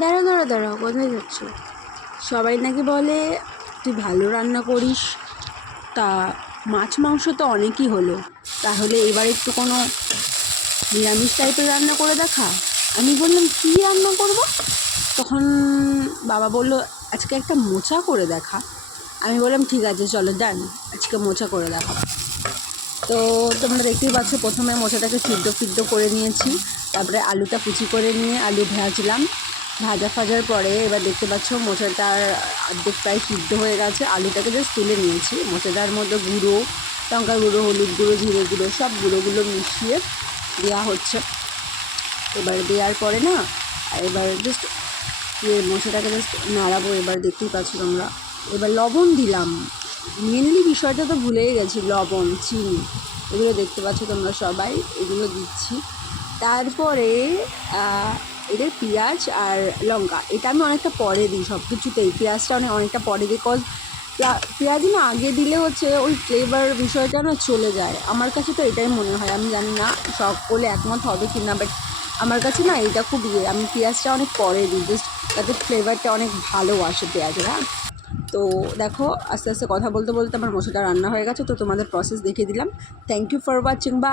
দাঁড়াও দাঁড়াও দাঁড়াও, কোথায় যাচ্ছ? সবাই নাকি বলে তুই ভালো রান্না করিস, তা মাছ মাংস তো অনেকই হলো, তাহলে এবার একটু কোনো নিরামিষ টাইপের রান্না করে দেখা। আমি বললাম কী রান্না করব? তখন বাবা বলল আজকে একটা মোচা করে দেখা। আমি বললাম ঠিক আছে চলো ডান, আজকে মোচা করে দেখা। তো তোমরা দেখতেই পাচ্ছ, প্রথমে মোচাটাকে সিদ্ধ করে নিয়েছি, তারপরে আলুটা কুচি করে নিয়ে আলু ভাজলাম। ভাজার পরে এবার দেখতে পাচ্ছ মোচাটার অর্ধেক প্রায় সিদ্ধ হয়ে গেছে, আলুটাকে জাস্ট তুলে নিয়েছি। মোচাটার মধ্যে গুঁড়ো, লঙ্কা গুঁড়ো, হলুদ গুঁড়ো, জিরে গুঁড়ো, সব গুঁড়োগুলো মিশিয়ে দেওয়া হচ্ছে। এবার দেওয়ার পরে না, এবার জাস্ট মশলাটাকে জাস্ট নাড়াবো। এবার দেখতেই পাচ্ছ তোমরা, এবার লবণ দিলাম। মেনলি বিষয়টা তো ভুলেই গেছি, লবণ, চিনি, এগুলো দেখতে পাচ্ছ তোমরা সবাই, এগুলো দিচ্ছি। তারপরে এদের পেঁয়াজ আর লঙ্কা, এটা আমি অনেকটা পরে দিই সব কিছুতেই, পেঁয়াজটা অনেকটা পরে দিই, কজ পেঁয়াজ না আগে দিলে হচ্ছে ওই ফ্লেভার বিষয়টা না চলে যায়। আমার কাছে তো এটাই মনে হয়, আমি জানি না সকলে একমত হবে কি না, বাট আমার কাছে না এটা খুব আমি পেঁয়াজটা অনেক পরে দিই, জাস্ট তাতে ফ্লেভারটা অনেক ভালো আসে পেঁয়াজের। হ্যাঁ, তো দেখো আস্তে আস্তে কথা বলতে বলতে আমার মশলাটা রান্না হয়ে গেছে, তো তোমাদের প্রসেস দেখিয়ে দিলাম। Thank you for watching. বা